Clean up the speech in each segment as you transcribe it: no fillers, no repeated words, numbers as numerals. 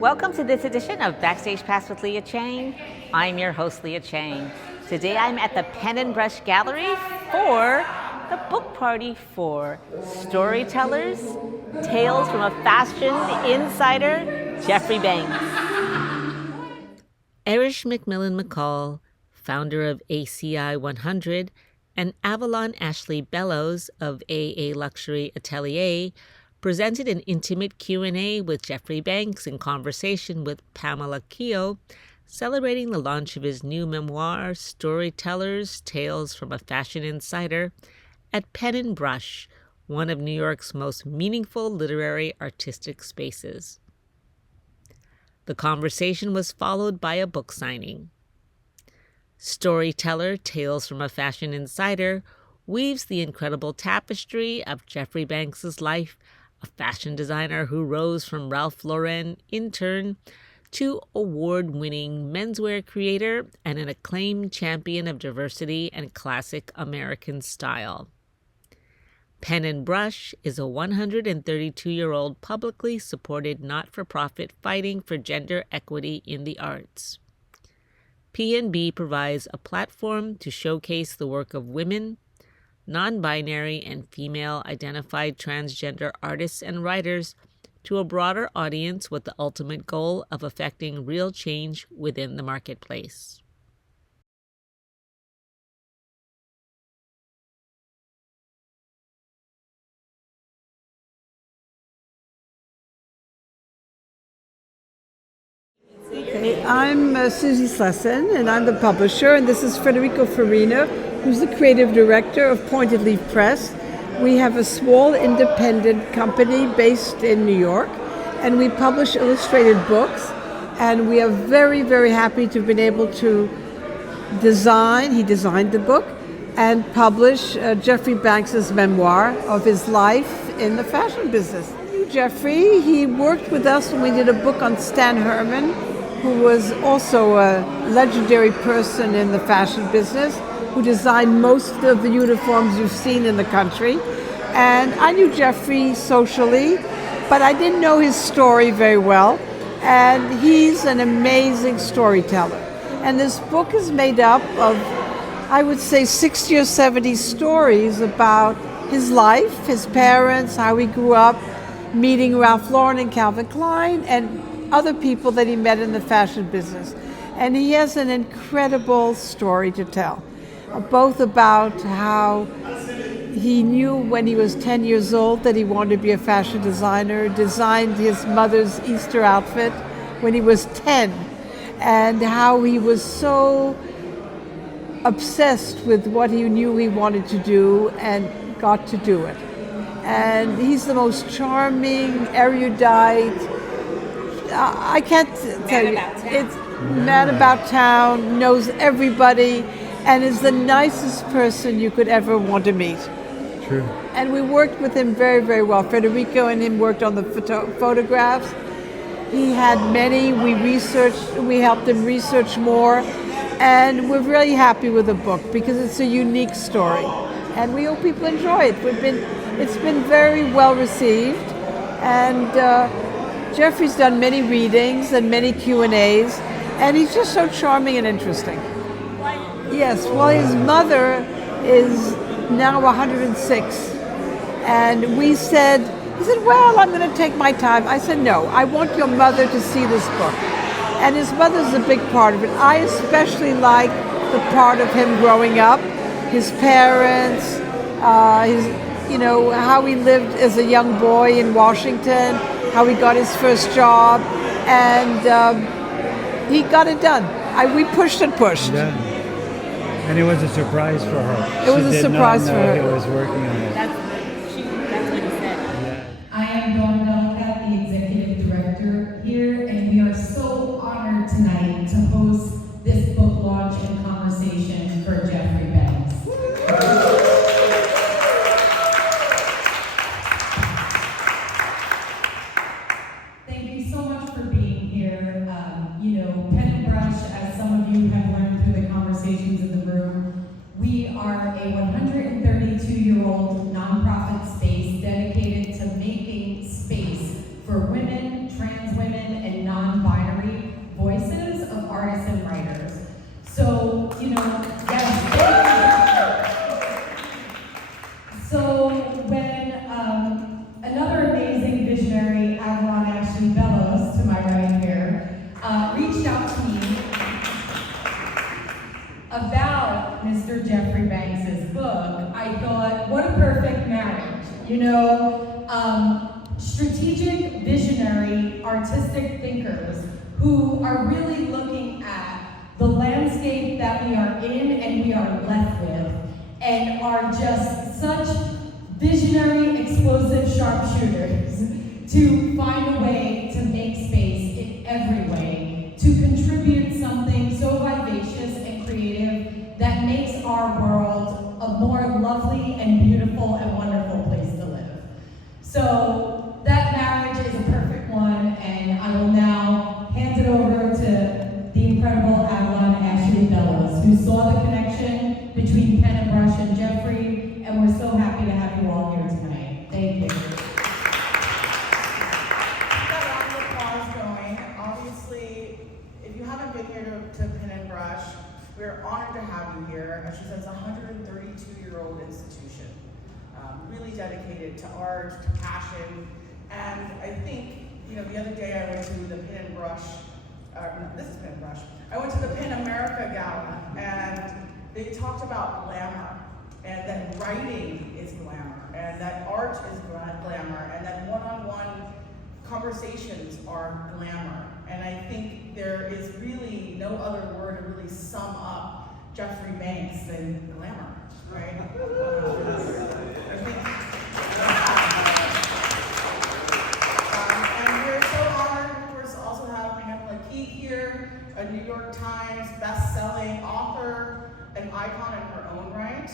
Welcome to this edition of Backstage Pass with Leah Chang. I'm your host, Leah Chang. Today I'm at the Pen and Brush Gallery for the book party for Storytellers, Tales from a Fashion Insider, Jeffrey Banks. Erich McMillan-McCall, founder of ACI 100, and Avalon Ashley Bellos of AA Luxury Atelier, presented an intimate Q&A with Jeffrey Banks in conversation with Pamela Keogh, celebrating the launch of his new memoir, Storytellers, Tales from a Fashion Insider, at Pen and Brush, one of New York's most meaningful literary artistic spaces. The conversation was followed by a book signing. Storyteller, Tales from a Fashion Insider weaves the incredible tapestry of Jeffrey Banks' life, a fashion designer who rose from Ralph Lauren intern to award-winning menswear creator and an acclaimed champion of diversity and classic American style. Pen and Brush is a 132-year-old publicly supported not-for-profit fighting for gender equity in the arts. P&B provides a platform to showcase the work of women, non-binary and female-identified transgender artists and writers to a broader audience with the ultimate goal of effecting real change within the marketplace. Okay, I'm Susie Slesson, and I'm the publisher, and this is Federico Farina, who's the creative director of Pointed Leaf Press. We have a small independent company based in New York, and we publish illustrated books, and we are very, very happy to have been able to he designed the book, and publish Jeffrey Banks' memoir of his life in the fashion business. Jeffrey, he worked with us when we did a book on Stan Herman, who was also a legendary person in the fashion business, who designed most of the uniforms you've seen in the country. And I knew Jeffrey socially, but I didn't know his story very well. And he's an amazing storyteller. And this book is made up of, I would say, 60 or 70 stories about his life, his parents, how he grew up, meeting Ralph Lauren and Calvin Klein, and other people that he met in the fashion business. And he has an incredible story to tell, both about how he knew when he was 10 years old that he wanted to be a fashion designer, designed his mother's Easter outfit when he was 10, and how he was so obsessed with what he knew he wanted to do and got to do it. And he's the most charming, erudite, I can't tell you, it's man about town, knows everybody, and is the nicest person you could ever want to meet. True. And we worked with him very, very well. Federico and him worked on the photographs. He had many, we helped him research more, and we're really happy with the book because it's a unique story. And we hope people enjoy it. It's been very well received, and Jeffrey's done many readings and many Q&As, and he's just so charming and interesting. Yes, well, his mother is now 106, and he said, well, I'm going to take my time. I said, no, I want your mother to see this book. And his mother's a big part of it. I especially like the part of him growing up, his parents, how he lived as a young boy in Washington, how he got his first job, and he got it done. We pushed and pushed. Yeah. And it was a surprise for her. It was a surprise for her. He was working on it. That's what he said. Yeah. I am Dawn Delcat, the executive director here, and we are so honored tonight to host this book launch and conversation for Jeffrey Banks. Thank you so much for being here. Pen and Brush, as some of you have learned through the conversations in the room, we are a 132-year-old nonprofit space dedicated to making So when another amazing visionary, Avalon actually Bellos, to my right here, reached out to me about Mr. Jeffrey Banks's book, I thought, what a perfect marriage. You know, strategic, visionary, artistic thinkers who are really looking at the landscape that we are in and we are left with, and are just such visionary, explosive sharpshooters to find a way to make space in every way, to contribute something so vivacious and creative that makes our world a more lovely and beautiful and wonderful place to live. So that marriage is a perfect one, and I will now hand it over to the incredible Avalon Ashley Bellos, who saw the connection between pen and brush and Jeffrey, and we're so happy to have you all here tonight. Thank you. Got a round of applause going. Obviously, if you haven't been here to Pen and Brush, we're honored to have you here. As she says, a 132-year-old institution, really dedicated to art, to passion, and I think, you know, the other day I went to the Pen and Brush, no, this is Pen and Brush. I went to the Pen America Gala, and they talked about glamour, and that writing is glamour, and that art is glamour, and that one-on-one conversations are glamour. And I think there is really no other word to really sum up Jeffrey Banks than glamour, right? I think, and we're so honored, of course, to also have Pamela here, a New York Times best-selling author, an icon in her own right.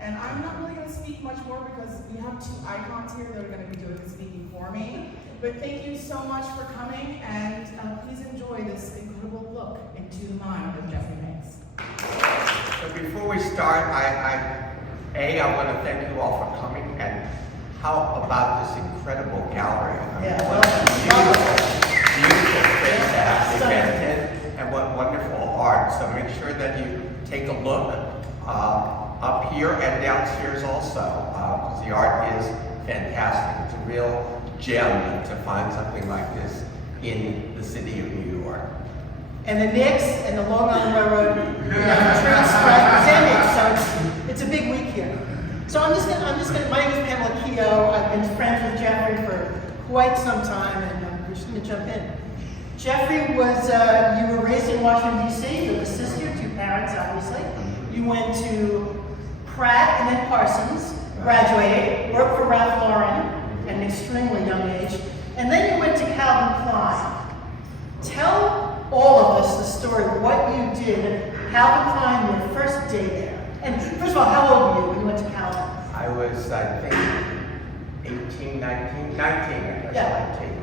And I'm not really going to speak much more because we have two icons here that are going to be doing the speaking for me. But thank you so much for coming, and please enjoy this incredible look into the mind of Jeffrey Banks. So before we start, I want to thank you all for coming, and how about this incredible gallery? Yeah, what beautiful fantastic and what wonderful art. So make sure that you take a look up here and downstairs also, because the art is fantastic. It's a real gem to find something like this in the city of New York. And the Knicks and the Long Island Railroad transcribed his image, so it's a big week here. So I'm just gonna, my name is Pamela Keogh. I've been friends with Jeffrey for quite some time, and we're just gonna jump in. Jeffrey was, you were raised in Washington, D.C. You have a sister, two parents, obviously. You went to Pratt and then Parsons, graduated, worked for Ralph Lauren at an extremely young age, and then you went to Calvin Klein. Tell all of us the story, what you did at Calvin Klein, your first day there. And first of all, how old were you when you went to Calvin? I was, I think, 19, I guess, Yeah. 19.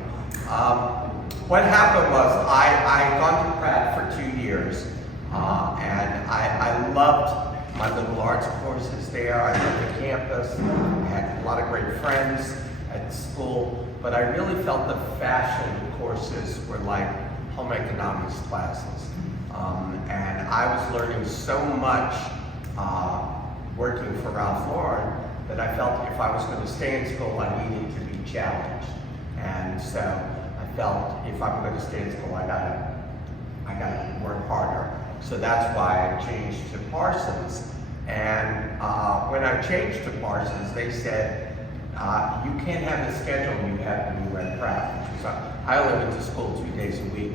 What happened was I had gone to Pratt for 2 years, and I loved my liberal arts courses there. I loved the campus. I had a lot of great friends at school, but I really felt the fashion courses were like home economics classes. And I was learning so much working for Ralph Lauren that I felt if I was going to stay in school, I needed to be challenged. And so I felt if I'm going to stay in school, I gotta work harder. So that's why I changed to Parsons. And when I changed to Parsons, they said, you can't have the schedule you had when you were at Pratt. So I only went to school 2 days a week.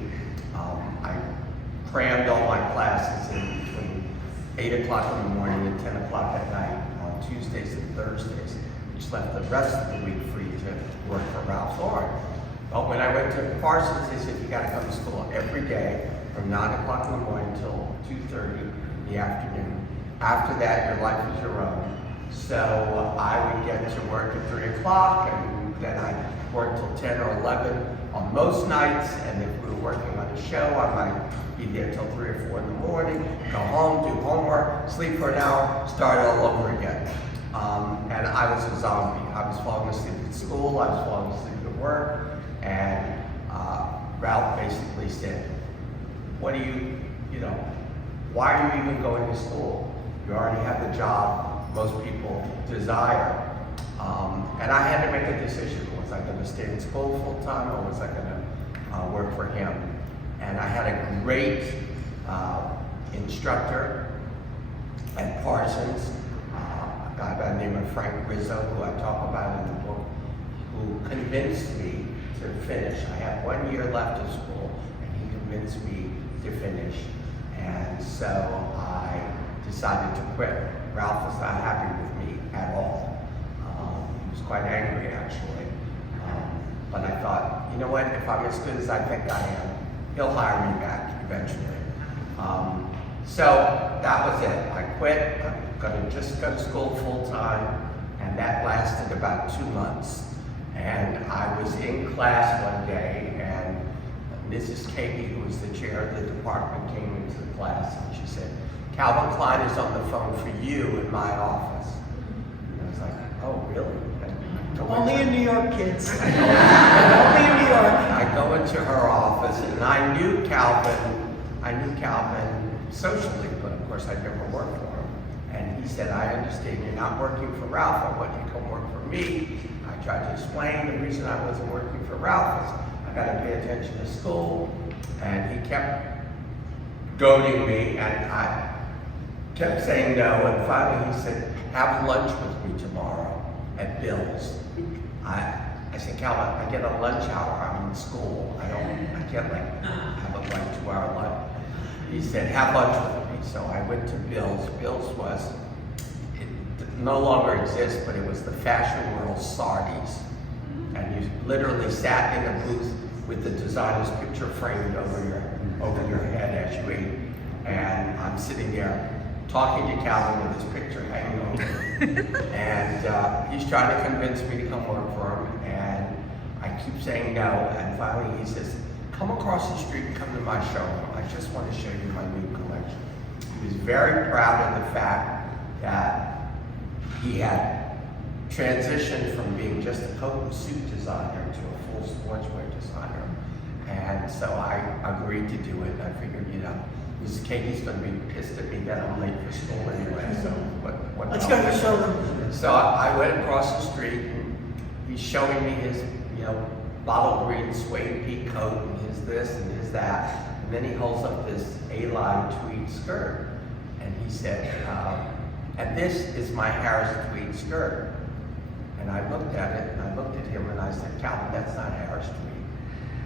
I crammed all my classes in between 8 o'clock in the morning and 10 o'clock at night on Tuesdays and Thursdays, which left the rest of the week free to work for Ralph Lauren. But when I went to Parsons, they said you gotta come to school every day from 9 o'clock in the morning until 2:30 in the afternoon. After that, your life is your own. So I would get to work at 3 o'clock, and then I'd work till 10 or 11 on most nights, and if we were working on a show, I might be there till 3 or 4 in the morning, go home, do homework, sleep for an hour, start all over again. And I was a zombie. I was falling asleep at school, I was falling asleep at work, and Ralph basically said, what do you why are you even going to school? You already have the job most people desire. And I had to make a decision. Was I going to stay in school full time, or was I going to work for him? And I had a great instructor at Parsons, a guy by the name of Frank Rizzo, who I talk about in the book, who convinced me to finish. I had 1 year left of school, and he convinced me to finish. And so I decided to quit. Ralph was not happy with me at all. He was quite angry, actually. But I thought, you know what, if I'm as good as I think I am, he'll hire me back eventually. So that was it. I quit. I'm going to just go to school full time, and that lasted about 2 months. And I was in class one day, and Mrs. Keogh, who was the chair of the department, came into the class, and she said, "Calvin Klein is on the phone for you in my office." And I was like, "Oh, really?" Only in New York, kids. Only in New York. I go into her office, and I knew Calvin socially, but of course I'd never worked for him. And he said, "I understand you're not working for Ralph. I want you to come work for me." I tried to explain the reason I wasn't working for Ralph is I got to pay attention to school, and he kept goading me, and I kept saying no, and finally he said, "Have lunch with me tomorrow at Bellos." I said, "Calvin, I get a lunch hour. I'm in school. I can't have a 2-hour lunch." He said, "Have lunch with me." So I went to Bellos. Bellos it no longer exists, but it was the fashion world Sardi's. And you literally sat in a booth with the designer's picture framed over your head as you ate. And I'm sitting there talking to Calvin with his picture hanging over. And he's trying to convince me to come work for him. And I keep saying no. And finally he says, "Come across the street and come to my showroom. I just want to show you my new collection." He was very proud of the fact that he had transitioned from being just a coat and suit designer to a full sportswear designer. And so I agreed to do it. I figured, Mrs. Keogh's going to be pissed at me that I'm late for school anyway, so what Let's go to the showroom. So I went across the street, and he's showing me his, bottle green suede pea coat, and his this and his that. And then he holds up this A-line tweed skirt. And he said, "And this is my Harris tweed skirt." And I looked at it, and I looked at him, and I said, "Calvin, that's not Harris tweed."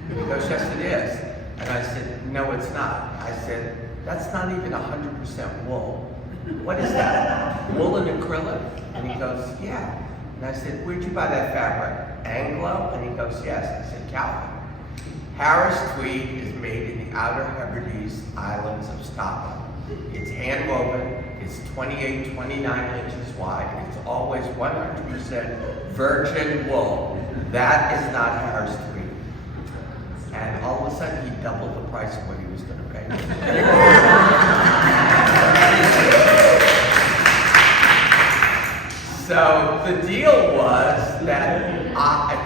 And he goes, "Yes, it is." And I said, "No, it's not." I said, "That's not even 100% wool. What is that? Wool and acrylic?" And he goes, "Yeah." And I said, "Where'd you buy that fabric? Anglo?" And he goes, "Yes." I said, "Calvin, Harris tweed is made in the Outer Hebrides Islands of Scotland. It's hand woven, it's 28, 29 inches wide, it's always 100% virgin wool. That is not Harris tweed." And all of a sudden, he doubled the price of what he was going to pay me. So the deal was that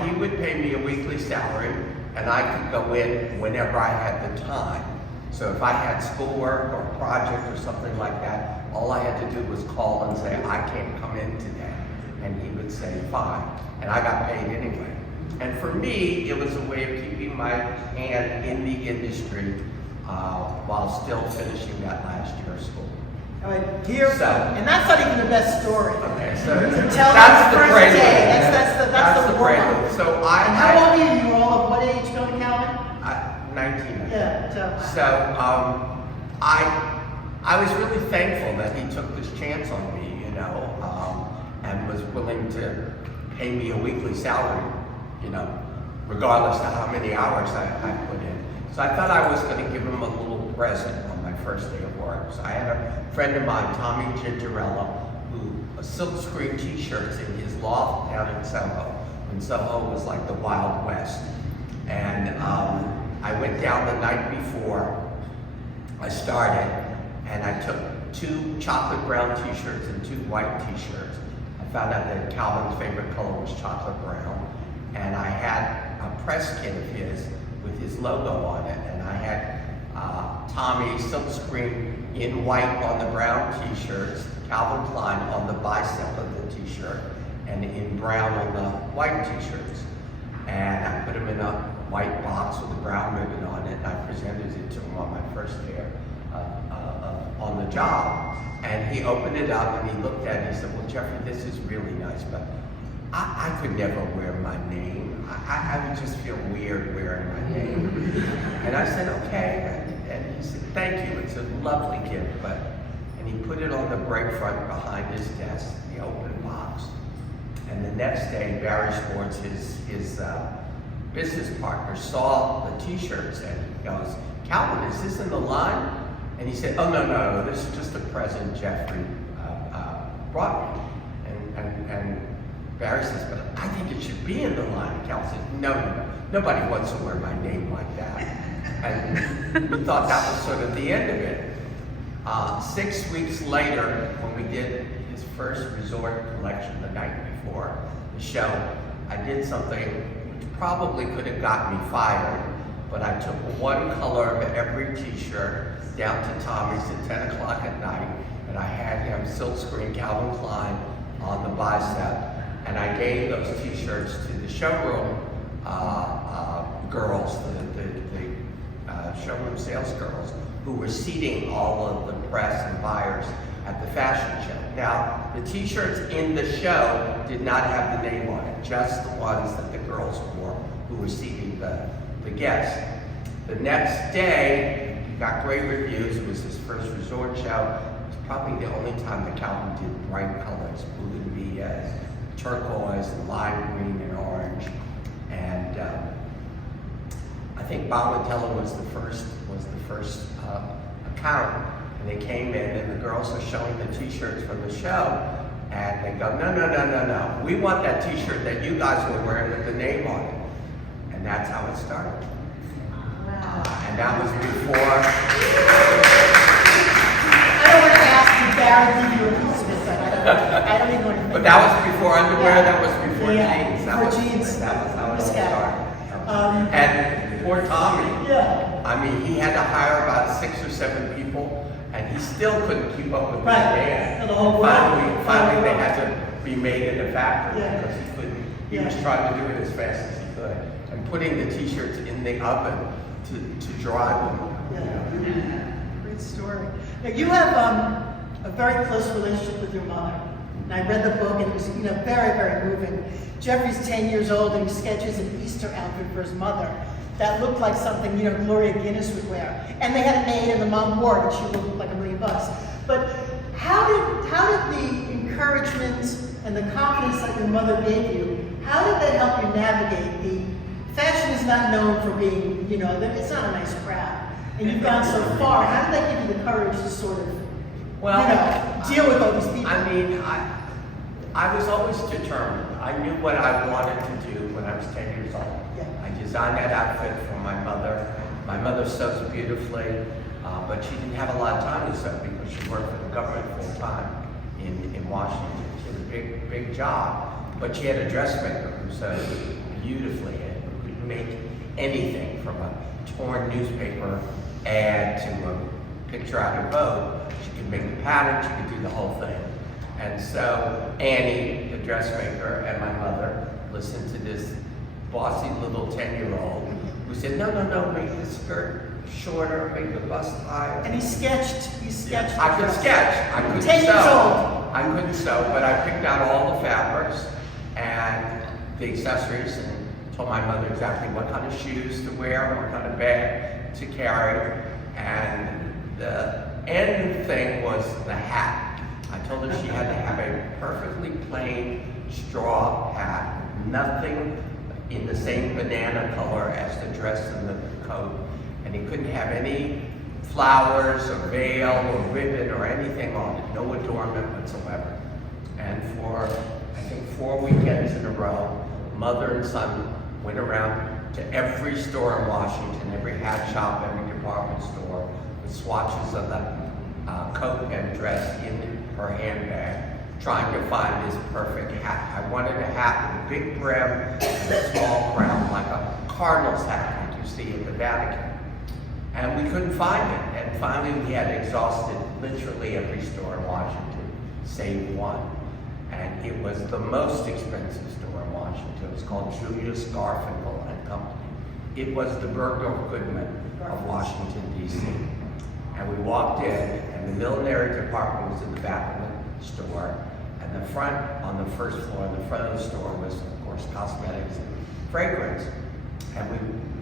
he would pay me a weekly salary, and I could go in whenever I had the time. So if I had schoolwork or a project or something like that, all I had to do was call and say, "I can't come in today." And he would say, "Fine." And I got paid anyway. And for me, it was a way of keeping my hand in the industry while still finishing that last year of school. All right, here, and that's not even the best story. Okay, so Tell that's the first prelude. day. That's the prelude. warm-up. So And how old are you? You were all of what age, Tony Calvin? 19. Yeah, So I was really thankful that he took this chance on me, and was willing to pay me a weekly salary, regardless of how many hours I put in. So I thought I was going to give him a little present on my first day of work. So I had a friend of mine, Tommy Gingerella, who silkscreen t-shirts in his loft down in Soho, when Soho was like the Wild West. And I went down the night before I started, and I took 2 chocolate brown t-shirts and 2 white t-shirts. I found out that Calvin's favorite color was chocolate brown, and I had a press kit of his with his logo on it, and I had Tommy silkscreen in white on the brown t-shirts, Calvin Klein on the bicep of the t-shirt, and in brown on the white t-shirts. And I put them in a white box with a brown ribbon on it, and I presented it to him on my first day on the job. And he opened it up and he looked at it and he said, well, Jeffrey, this is really nice, but I could never wear my name. I would just feel weird wearing my name. And I said, okay. And he said, thank you, it's a lovely gift. And he put it on the break front behind his desk, the open box. And the next day, Barry Schwartz, his business partner, saw the t-shirts and he goes, Calvin, is this in the line? And he said, oh, no, this is just a present Jeffrey brought me. And Barry says, but I think it should be in the line. And Calvin said, no, nobody wants to wear my name like that. And we thought that was sort of the end of it. 6 weeks later, when we did his first resort collection the night before the show, I did something which probably could have gotten me fired, but I took one color of every t-shirt down to Tommy's at 10 o'clock at night, and I had him silkscreen Calvin Klein on the bicep, and I gave those t-shirts to the showroom girls, the showroom sales girls, who were seating all of the press and buyers at the fashion show. Now, the t-shirts in the show did not have the name on it, just the ones that the girls wore who were seating the guests. The next day, he got great reviews. It was his first resort show. It was probably the only time that Calvin did bright colors, bougainvilleas, turquoise, and lime green and orange. And I think Balotelli was the first account. And they came in and the girls were showing the t-shirts from the show. And they go, no. We want that t-shirt that you guys were wearing with the name on it. And that's how it started. Wow. And that was before. I don't want to ask you, Barry, give you a piece of it, but I don't even want to. But that was before underwear, that was before jeans. That was how it all started. And poor Tommy, I mean, he had to hire about 6 or 7 people, and he still couldn't keep up with the demand. Finally, they had to be made in the factory because he couldn't. He was trying to do it as fast as he could, and putting the t-shirts in the oven to dry them. Great story. Now, you have a very close relationship with your mother. And I read the book, and it was, very, very moving. Jeffrey's 10 years old, and he sketches an Easter outfit for his mother that looked like something, Gloria Guinness would wear. And they had it made, and the mom wore it, and she looked like $1 million. But how did the encouragement and the confidence that your mother gave you, how did that help you navigate fashion is not known for being, it's not a nice crowd. And you've gone so far. How did that give you the courage to sort of, deal with all these people? I mean, I was always determined. I knew what I wanted to do when I was 10 years old. Yeah. I designed that outfit for my mother. My mother sews beautifully, but she didn't have a lot of time to sew because she worked for the government full time in Washington. She had a big job, but she had a dressmaker who sewed beautifully and who could make anything from a torn newspaper ad to a picture out of Vogue. She could make the pattern, she could do the whole thing. And so Annie, the dressmaker, and my mother listened to this bossy little 10-year-old who said, no, make the skirt shorter, make the bust higher. And he sketched. I could sketch. I couldn't 10 sew. years old. I couldn't sew, but I picked out all the fabrics and the accessories and told my mother exactly what kind of shoes to wear, what kind of bag to carry. And the end thing was the hat. I told her she had to have a perfectly plain straw hat, nothing in the same banana color as the dress and the coat. And he couldn't have any flowers or veil or ribbon or anything on it, no adornment whatsoever. And for, I think, 4 weekends in a row, mother and son went around to every store in Washington, every hat shop, every department store, with swatches of the coat and dress in her handbag, trying to find this perfect hat. I wanted a hat with a big brim and a small crown, like a cardinal's hat like you see in the Vatican. And we couldn't find it. And finally we had exhausted literally every store in Washington, save one. and it was the most expensive store in Washington. It was called Julius Garfinkel and Company. It was the Bergdorf Goodman of Washington, D.C. And we walked in, and the millinery department was in the back of the store, and the front, on the first floor, in the front of the store was, of course, cosmetics and fragrance. And we,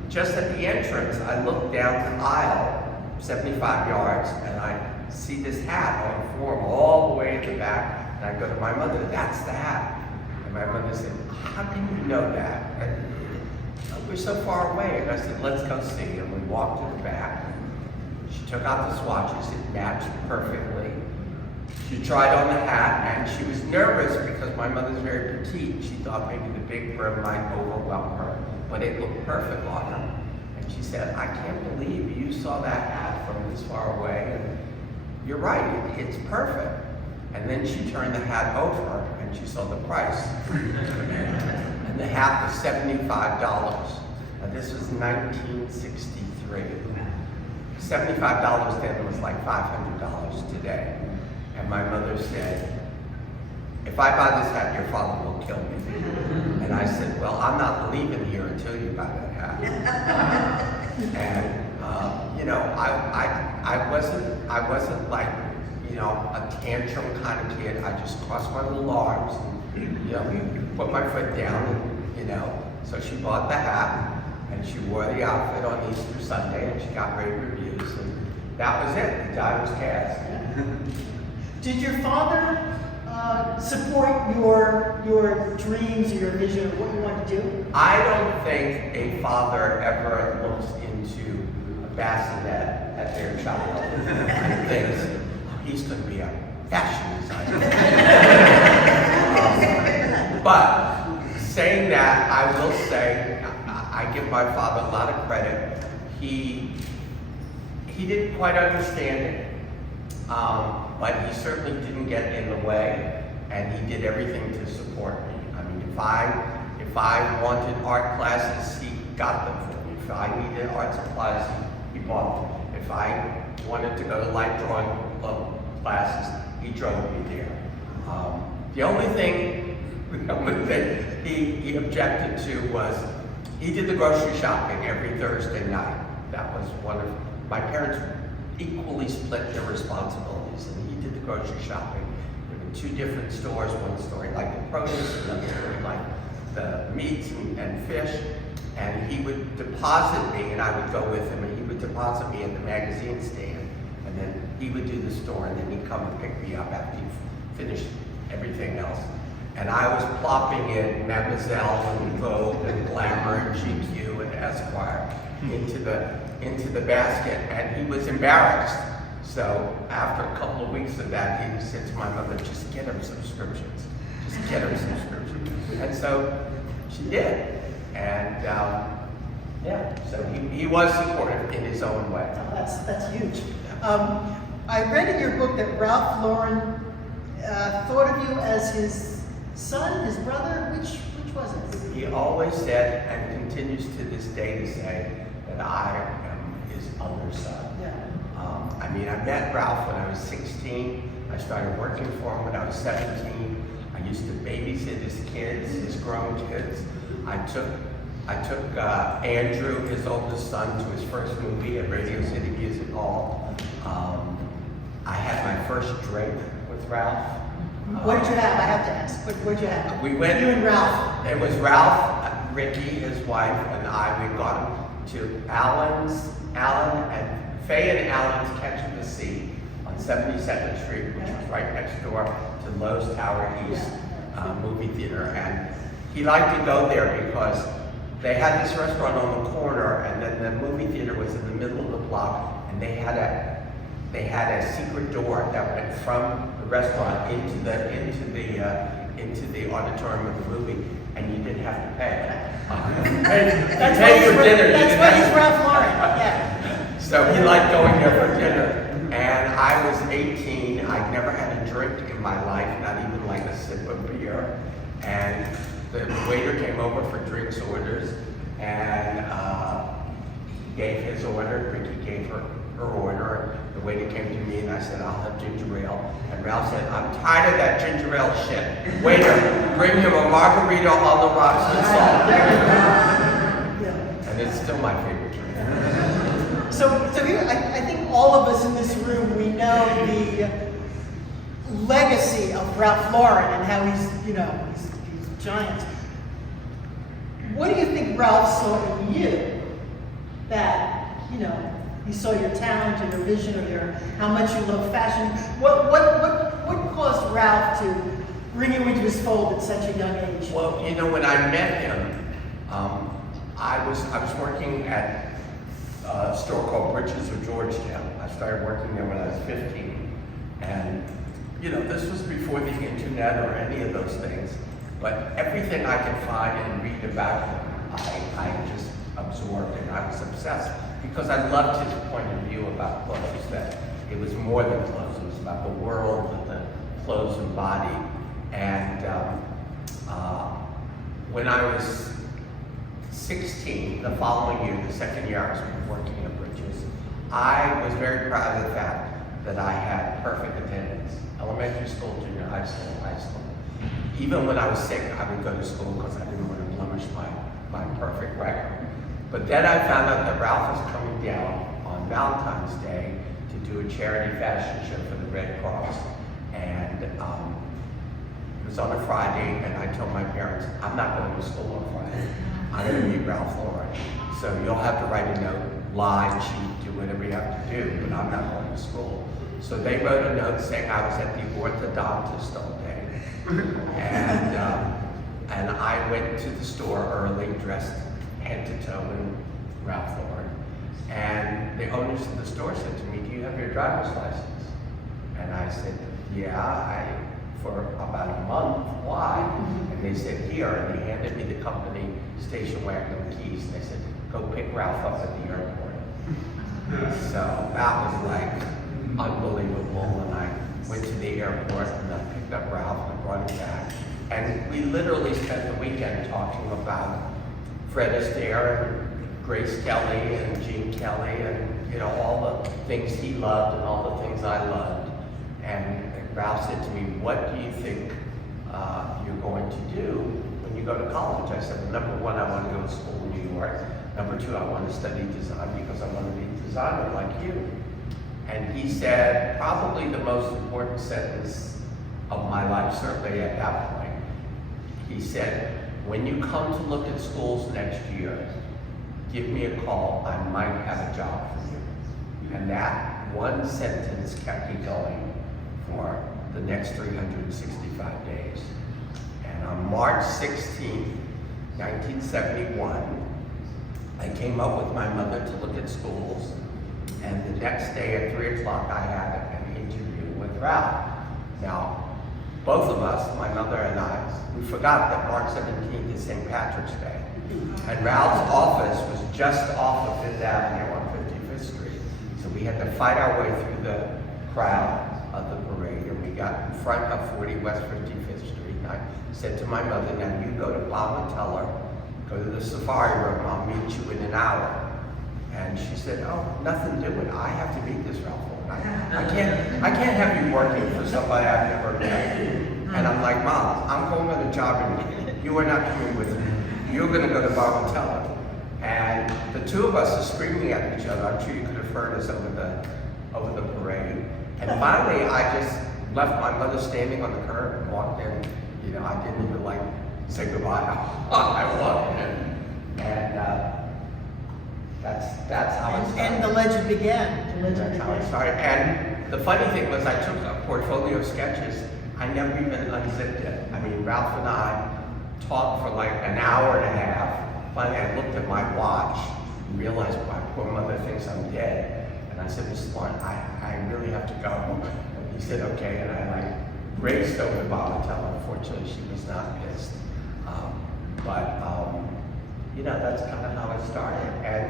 just at the entrance, I looked down the aisle, 75 yards, and I see this hat on form all the way at the back, and I go to my mother, "That's the hat." And my mother said, "How can you know that? We're so far away." And I said, "Let's go see." And we walked to the back. She took out the swatches, it matched perfectly. She tried on the hat, and she was nervous because my mother's very petite. She thought maybe the big brim might overwhelm her, but it looked perfect on her. And she said, "I can't believe you saw that hat from this far away. And you're right, it's perfect." And then she turned the hat over, and she saw the price. And the hat was $75. And this was 1963. $75 then was like $500 today. And my mother said, "If I buy this hat, your father will kill me." And I said, "Well, I'm not leaving here until you buy that hat." And you know, I wasn't like, you know, a tantrum kind of kid. I just crossed my little arms and, you know, put my foot down, and, you know. So she bought the hat, and she wore the outfit on Easter Sunday, and she got great reviews, and that was it. The die was cast. Did your father support your dreams or your vision of what you want to do? I don't think a father ever looks into a bassinet at their child and thinks, "Oh, he's going to be a fashion designer." But saying that, I will say, I give my father a lot of credit. He didn't quite understand it, but he certainly didn't get in the way, and he did everything to support me. I mean, if I wanted art classes, he got them for me. If I needed art supplies, he bought them. If I wanted to go to light drawing classes, he drove me there. The only thing that he objected to was, he did the grocery shopping every Thursday night. That was one of, my parents equally split their responsibilities, and he did the grocery shopping. There were two different stores, one store he liked the produce, another store he liked the meats and fish, and he would deposit me, and I would go with him, and he would deposit me at the magazine stand, and then he would do the store, and then he'd come and pick me up after he finished everything else. And I was plopping in Mademoiselle and Vogue and Glamour and GQ and Esquire into the basket, and he was embarrassed. So after a couple of weeks of that, he said to my mother, "Just get him subscriptions. Just get him subscriptions." And so she did. And yeah, so he was supportive in his own way. Oh, that's huge. I read in your book that Ralph Lauren thought of you as his son, his brother. Which was it? He always said, and continues to this day to say, that I am his other son. Yeah. I mean, I met Ralph when I was 16. I started working for him when I was 17. I used to babysit his kids, his grown kids. I took Andrew, his oldest son, to his first movie at Radio City Music Hall. I had my first drink with Ralph. What did you have? I have to ask. What did you have? We went. You and Ralph. It was Ralph, Ricky, his wife, and I. We'd gone to Alan and Faye and Alan's Catch of the Sea on 72nd Street, which was right next door to Lowe's Tower East movie theater. And he liked to go there because they had this restaurant on the corner, and then the movie theater was in the middle of the block, and they had a secret door that went from the restaurant into the auditorium of the movie, and you didn't have to pay. That's Pay for dinner. That's why he's Ralph Lauren. Yeah. So he liked going there for dinner. And I was 18. I'd never had a drink in my life, not even like a sip of beer. And the waiter came over for drinks orders, and he gave his order. Ricky gave her order. The waiter came to me and I said, I'll have ginger ale. And Ralph said, I'm tired of that ginger ale shit. Waiter, bring him a margarita on the rocks with salt. And it's still my favorite drink. So here, I think all of us in this room, we know the legacy of Ralph Lauren and how he's giant. What do you think Ralph saw in you that, he saw your talent or your vision or how much you love fashion? What caused Ralph to bring you into his fold at such a young age? Well, when I met him, I was working at a store called Britches of Georgetown. I started working there when I was 15. And, this was before the internet or any of those things. But everything I could find and read about him, I just absorbed and I was obsessed because I loved his point of view about clothes, that it was more than clothes, it was about the world that the clothes embodied. And when I was 16, the following year, the second year I was working at Bridges, I was very proud of the fact that I had perfect attendance. Elementary school, junior high school, high school. Even when I was sick, I would go to school because I didn't want to blemish my perfect record. But then I found out that Ralph was coming down on Valentine's Day to do a charity fashion show for the Red Cross. And it was on a Friday, and I told my parents, I'm not going to school on Friday. I'm going to meet Ralph Lauren. So you'll have to write a note, lie, cheat, do whatever you have to do, but I'm not going to school. So they wrote a note saying I was at the orthodontist all day. And I went to the store early, dressed head to toe in Ralph Lauren. And the owners of the store said to me, do you have your driver's license? And I said, yeah, for about a month. Why? And they said, here. And they handed me the company station wagon keys. And they said, go pick Ralph up at the airport. So that was like unbelievable. And I went to the airport and I picked up Ralph and I brought him back. And we literally spent the weekend talking about Fred Astaire and Grace Kelly and Gene Kelly and all the things he loved and all the things I loved. And Ralph said to me, what do you think you're going to do when you go to college? I said, well, number one, I want to go to school in New York. Number two, I want to study design because I want to be a designer like you. And he said, probably the most important sentence of my life, certainly at that point. He said, when you come to look at schools next year, give me a call, I might have a job for you. And that one sentence kept me going for the next 365 days. And on March 16, 1971, I came up with my mother to look at schools. And the next day at 3 o'clock, I had an interview with Ralph. Now, both of us, my mother and I, we forgot that March 17th is St. Patrick's Day. And Ralph's office was just off of Fifth Avenue on 55th Street. So we had to fight our way through the crowd of the parade. And we got in front of 40 West 55th Street. And I said to my mother, now you go to Bob and Teller, go to the safari room, I'll meet you in an hour. And she said, oh, nothing doing. I have to meet this Ralph Lauren. I can't have you working for somebody I've never met. And I'm like, Mom, I'm going on a job interview. You are not coming with me. You're going to go to Bob and Teller. And the two of us are screaming at each other. I'm sure you could have heard us over the parade. And finally, I just left my mother standing on the curb and walked in. I didn't even say goodbye. I walked in, and that's how it started. And the legend began. That's how it started. And the funny thing was, I took a portfolio of sketches. I never even unzipped it. I mean, Ralph and I talked for like an hour and a half. Finally, I looked at my watch and realized my poor mother thinks I'm dead. And I said, Mrs. Lauren, I really have to go. And he said, okay. And I raced over to Bob and Teller. Unfortunately, she was not pissed. That's kind of how it started. And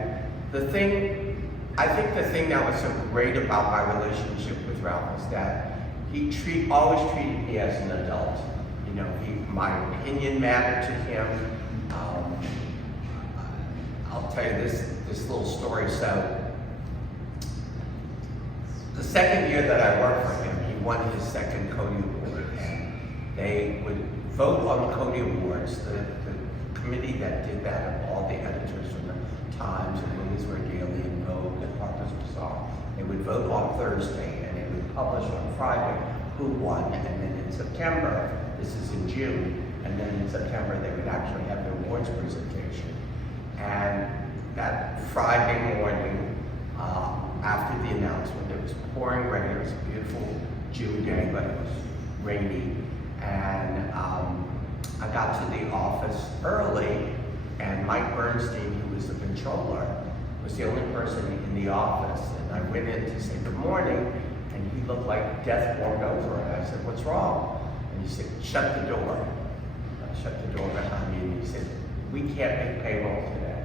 I think the thing that was so great about my relationship with Ralph is that he always treated me as an adult. My opinion mattered to him. I'll tell you this little story. So the second year that I worked for him, he won his second Cody Award, and they would vote on the Cody Awards. The committee that did that, of all the editors from the Times and Menswear Daily and Vogue and Harper's Bazaar, they would vote on Thursday, and they would publish on Friday who won, and then in September, this is in June, and then in September they would actually have the awards presentation. And that Friday morning, after the announcement, it was pouring rain. It was a beautiful June day, but it was rainy. And I got to the office early, and Mike Bernstein, who was the controller, was the only person in the office. And I went in to say good morning, and he looked like death warmed over. And I said, "What's wrong?" And he said, "Shut the door." I shut the door behind me, and he said, "We can't make payroll today."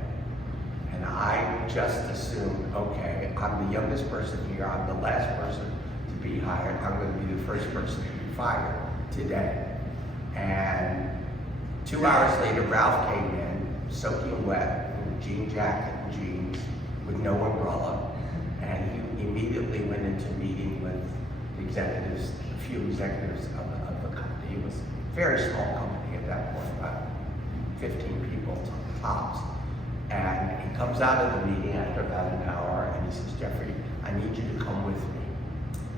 And I just assumed, okay, I'm the youngest person here, I'm the last person to be hired, I'm going to be the first person to be fired today. And 2 hours later, Ralph came in, soaking wet, in a jean jacket and jeans, with no umbrella, and he immediately went into meeting with the executives, a few executives of the company. It was a very small company at that point, about 15 people tops. And he comes out of the meeting after about an hour, and he says, "Jeffrey, I need you to come with me,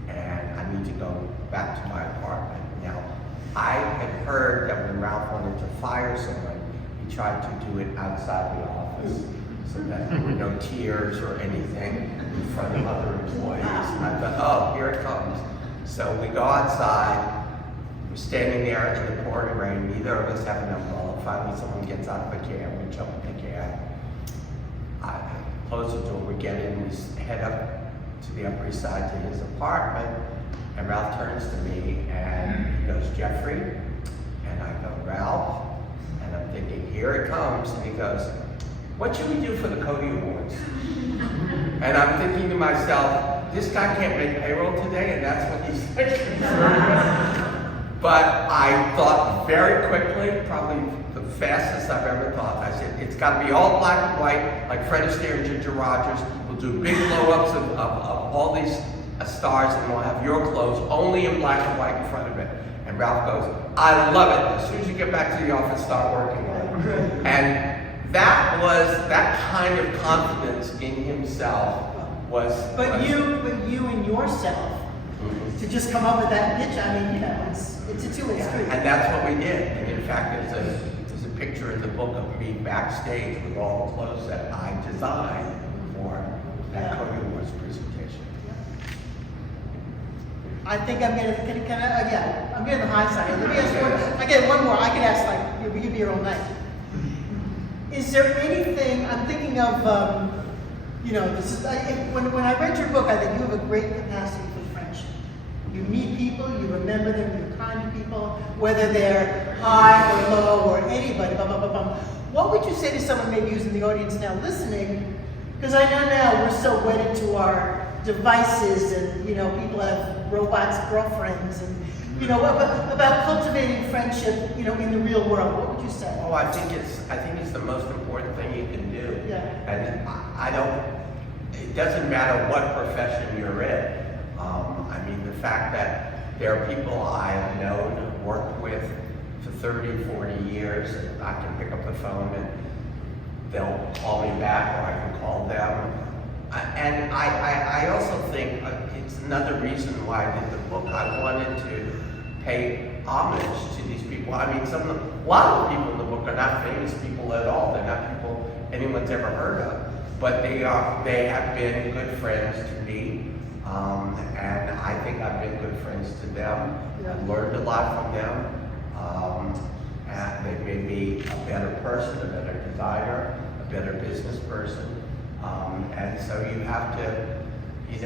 and I need to go back to my apartment." Now, I had heard that when Ralph wanted to fire someone, he tried to do it outside the office, so that there were no tears or anything in front of other employees. And I thought, oh, here it comes. So we go outside, we're standing there in the pouring rain, neither of us have an umbrella. Finally, someone gets out of a cab, we jump in the cab. I close the door, we get in, we head up to the Upper East Side to his apartment, and Ralph turns to me and he goes, "Jeffrey?" And I go, "Ralph?" And I'm thinking, here it comes. And he goes, "What should we do for the Cody Awards?" And I'm thinking to myself, this guy can't make payroll today, and that's what he's thinking. But I thought very quickly, probably the fastest I've ever thought. I said, it's got to be all black and white, like Fred Astaire and Ginger Rogers. We'll do big blow-ups of all these stars, and we'll have your clothes only in black and white in front of it. And Ralph goes, "I love it. As soon as you get back to the office, start working on it." And that was, that kind of confidence in himself was... But you and yourself, to just come up with that pitch, I mean, you know, it's a two-way street. And that's what we did. And in fact, there's a picture in the book of me backstage with all the clothes that I designed for that Cody Awards presentation. I think I'm getting, I'm getting the high side. Let me ask one more. I can ask, like, we could be here all night. Is there anything, I'm thinking of, you know, this is, when I read your book, I think you have a great capacity for friendship. You meet people, you remember them, you're kind to people, whether they're high or low or anybody, blah, blah, blah, blah. What would you say to someone maybe who's in the audience now listening? Because I know now we're so wedded to our devices, and, you know, people have robots, girlfriends, and, you know, about cultivating friendship, you know, in the real world. What would you say? Oh, I think it's the most important thing you can do. Yeah. And it doesn't matter what profession you're in. I mean, the fact that there are people I have known, worked with for 30, 40 years, and I can pick up the phone and they'll call me back, or I can call them. And I also think it's another reason why I did the book. I wanted to pay homage to these people. I mean, a lot of the people in the book are not famous people at all. They're not people anyone's ever heard of, but they have been good friends to me, and I think I've been good friends to them. I've learned a lot from them. And they made me a better person, a better designer, a better business person. And so you have to, you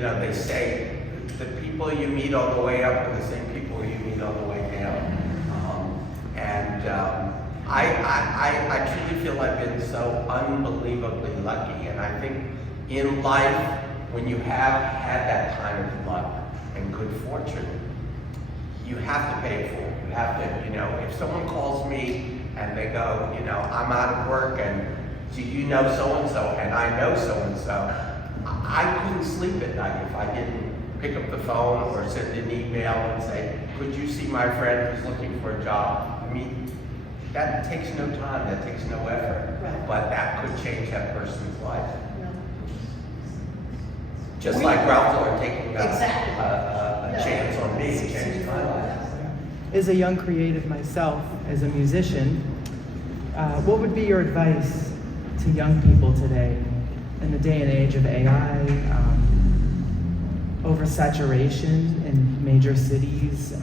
know, they say the people you meet on the way up are the same people you meet on the way down. I truly feel I've been so unbelievably lucky. And I think in life, when you have had that kind of luck and good fortune, you have to pay for it. You have to, you know, if someone calls me and they go, you know, I'm out of work and do you know so-and-so? And I know so-and-so. I couldn't sleep at night if I didn't pick up the phone or send an email and say, could you see my friend who's looking for a job? I mean, that takes no time, that takes no effort, Right. but that could change that person's life. Yeah. Just like Ralph Lauren taking Exactly. a chance on me to change my life. As a young creative myself, as a musician, what would be your advice to young people today in the day and age of AI, oversaturation in major cities,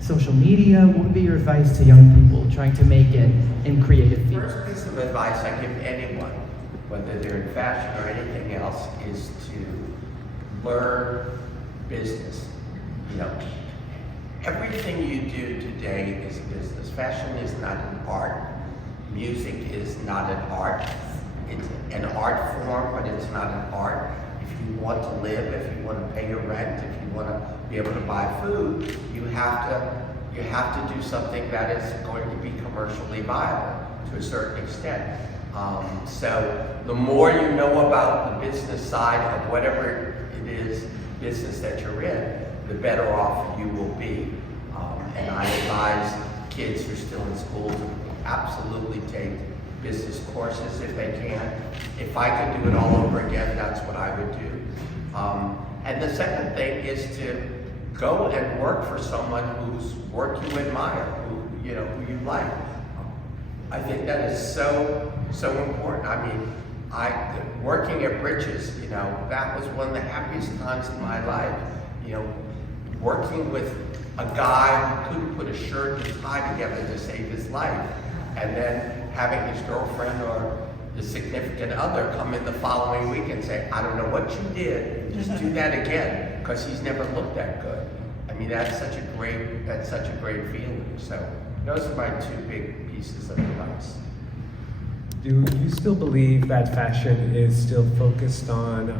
social media? What would be your advice to young people trying to make it in creative fields? First piece of advice I give anyone, whether they're in fashion or anything else, is to learn business. You know, everything you do today is business. Fashion is not an art. Music is not an art. It's an art form, but it's not an art. If you want to live, if you want to pay your rent, if you want to be able to buy food, you have to do something that is going to be commercially viable to a certain extent. So the more you know about the business side of whatever it is, business that you're in, the better off you will be. And I advise kids who are still in school to absolutely take business courses if they can. If I could do it all over again, that's what I would do. And the second thing is to go and work for someone whose work you admire, who you like. I think that is so important. I mean, working at Bridges, that was one of the happiest times in my life. Working with a guy who couldn't put a shirt and tie together to save his life, and then having his girlfriend or the significant other come in the following week and say, I don't know what you did, just do that again, because he's never looked that good. I mean, that's such a great feeling. So those are my two big pieces of advice. Do you still believe that fashion is still focused on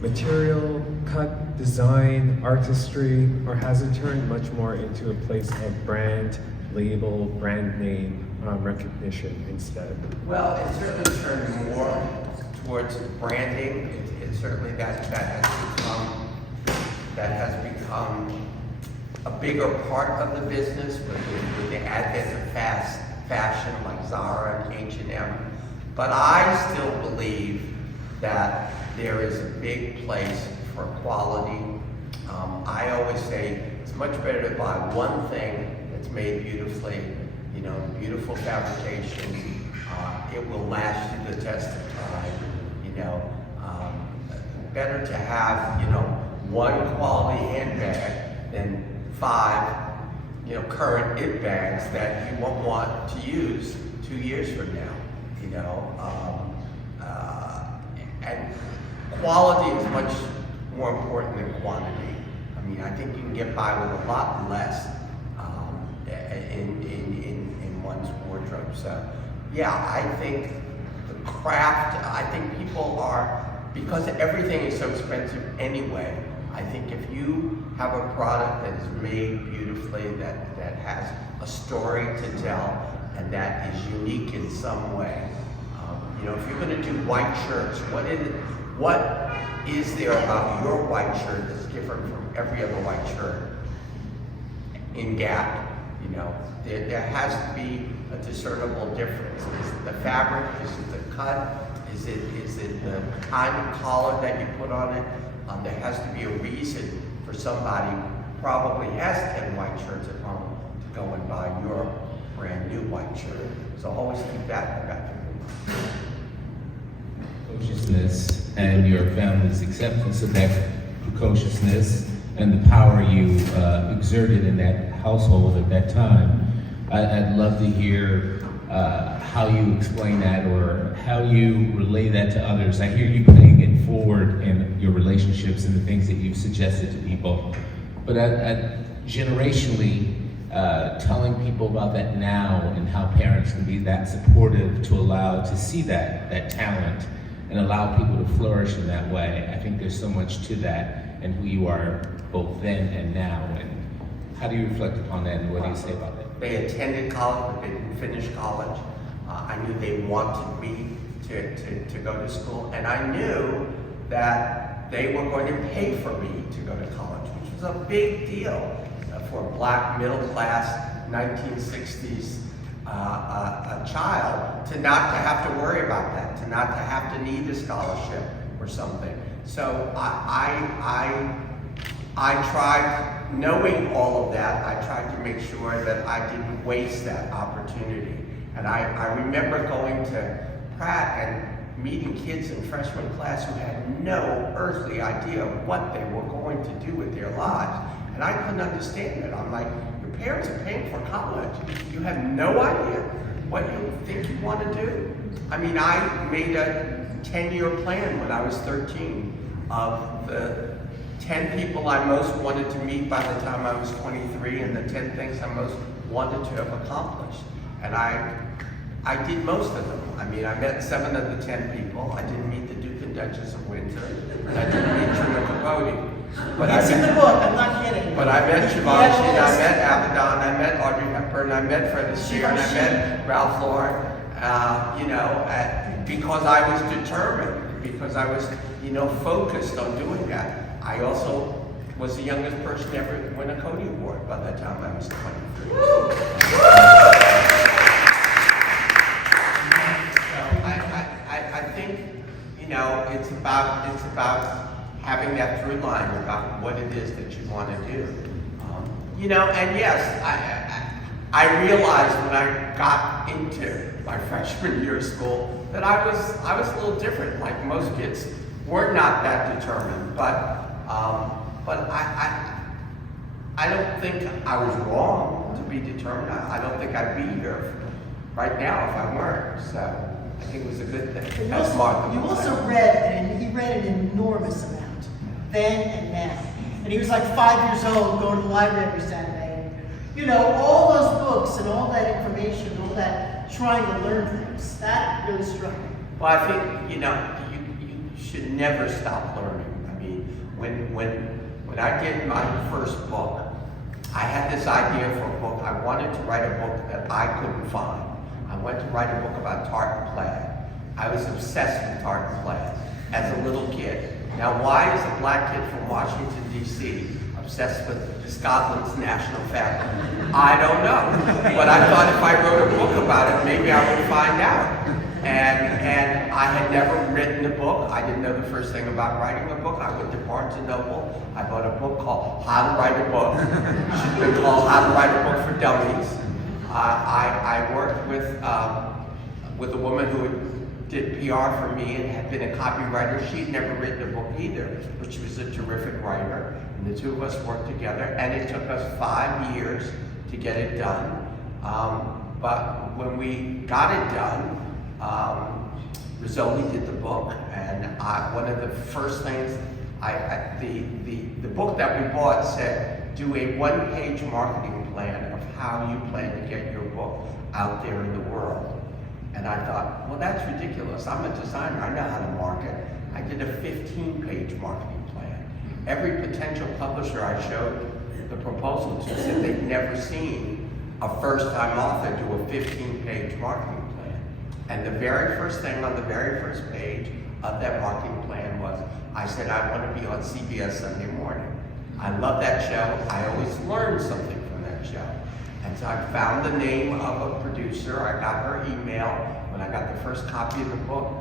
material, cut, design, artistry, or has it turned much more into a place of brand, label, brand name recognition instead? Well, it certainly turned more towards branding. It certainly that has become a bigger part of the business with the advent of fast fashion like Zara and H&M. But I still believe that there is a big place for quality. I always say it's much better to buy one thing that's made beautifully, beautiful fabrication. It will last you the test of time. Better to have one quality handbag than 5 current it bags that you won't want to use 2 years from now. And quality is much more important than quantity. I mean, I think you can get by with a lot less in one's wardrobe. So, yeah, I think the craft, I think people are, because everything is so expensive anyway, I think if you have a product that is made beautifully, that has a story to tell, and that is unique in some way. If you're going to do white shirts, what is there about your white shirt that's different from every other white shirt? In Gap, there has to be a discernible difference. Is it the fabric? Is it the cut? Is it the kind of collar that you put on it? There has to be a reason for somebody who probably has 10 white shirts at home to go and buy your brand new white shirt. So always keep that in the back of your mind. Precociousness and your family's acceptance of that precociousness and the power you exerted in that household at that time. I'd love to hear how you explain that or how you relay that to others. I hear you putting it forward in your relationships and the things that you've suggested to people. But generationally, telling people about that now and how parents can be that supportive to allow to see that talent and allow people to flourish in that way. I think there's so much to that and who you are both then and now. And how do you reflect upon that and what do you say about that? They attended college, but they didn't finish college. I knew they wanted me to go to school, and I knew that they were going to pay for me to go to college, which was a big deal for a black middle-class 1960s a child to not to have to worry about that, to not to have to need a scholarship or something. So I tried, knowing all of that, I tried to make sure that I didn't waste that opportunity. And I remember going to Pratt and meeting kids in freshman class who had no earthly idea what they were going to do with their lives. And I couldn't understand it. I'm like, your parents are paying for college. You have no idea what you think you want to do. I mean, I made a 10-year plan when I was 13 of the 10 people I most wanted to meet by the time I was 23 and the 10 things I most wanted to have accomplished. And I did most of them. I mean, I met 7 of the 10 people. I didn't meet the Duke and Duchess of Windsor. And I didn't meet Truman Capote. But It's in the book, I'm not kidding. But I met Givenchy, and I met Avalon, I met Audrey Hepburn, I met Fred Astaire, and I met Ralph Lauren, because I was determined, because I was, focused on doing that. I also was the youngest person ever to win a Cody Award by the time I was 23. I think, it's about having that through line about what it is that you want to do. And yes, I realized when I got into my freshman year of school that I was a little different. Like most kids were not that determined, but I don't think I was wrong to be determined. I don't think I'd be here right now if I weren't. So I think it was a good thing. That's Martha. You also read, and he read an enormous amount, then and now. And he was like 5 years old, going to the library every Saturday. All those books and all that information, all that trying to learn things, that really struck me. Well, I think, you should never stop learning. I mean, when I did my first book, I had this idea for a book. I wanted to write a book that I couldn't find. I wanted to write a book about tartan plaid. I was obsessed with tartan plaid as a little kid. Now, why is a black kid from Washington, D.C. obsessed with Scotland's national fabric? I don't know. But I thought if I wrote a book about it, maybe I would find out. And I had never written a book. I didn't know the first thing about writing a book. I went to Barnes & Noble. I bought a book called How to Write a Book. It should have been called How to Write a Book for Dummies. I worked with a woman who did PR for me and had been a copywriter. She'd never written a book either, but she was a terrific writer. And the two of us worked together, and it took us 5 years to get it done. But when we got it done, Rizzoli did the book, and one of the first things, the book that we bought said, do a one-page marketing plan of how you plan to get your book out there in the world. And I thought, well, that's ridiculous. I'm a designer, I know how to market. I did a 15-page marketing plan. Every potential publisher I showed the proposal to said they'd never seen a first-time author do a 15-page marketing plan. And the very first thing on the very first page of that marketing plan was, I said, I want to be on CBS Sunday Morning. I love that show. I always learned something from that show. And so I found the name of a producer. I got her email. When I got the first copy of the book,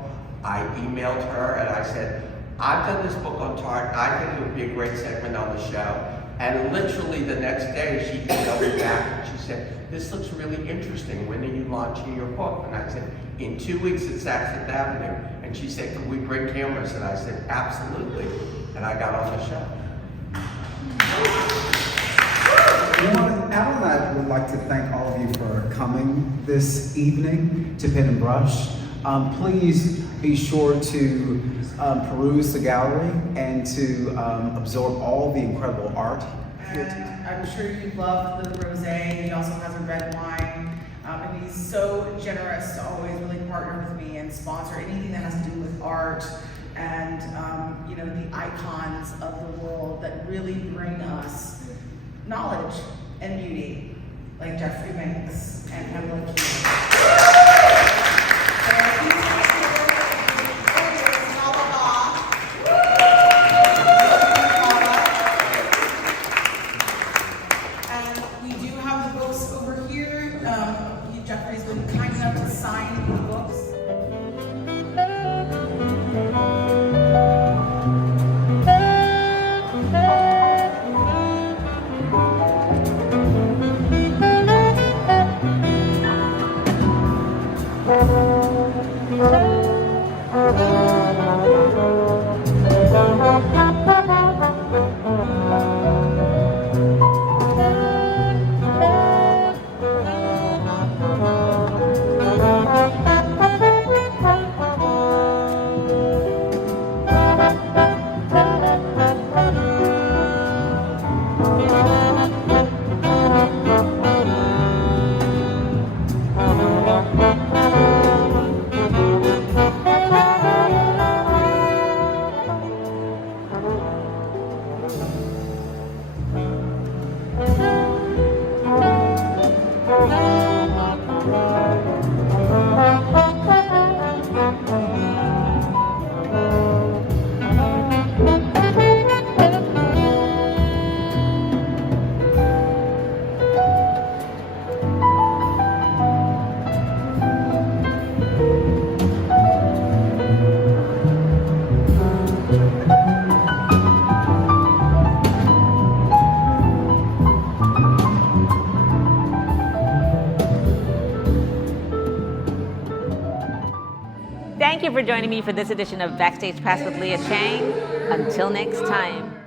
I emailed her and I said, I've done this book on tartan. I think it would be a great segment on the show. And literally the next day, she emailed me back and she said, this looks really interesting. When are you launching your book? And I said, in 2 weeks at Saks Fifth Avenue. And she said, can we bring cameras? And I said, absolutely. And I got on the show. Avalon and I would like to thank all of you for coming this evening to Pen and Brush. Please be sure to peruse the gallery and to absorb all the incredible art here tonight. And I'm sure you love the rosé. He also has a red wine. And he's so generous to always really partner with me and sponsor anything that has to do with art and the icons of the world that really bring us knowledge and beauty, like Jeffrey Banks and Pamela Keogh. Thank you for joining me for this edition of Backstage Pass with Leah Chang. Until next time.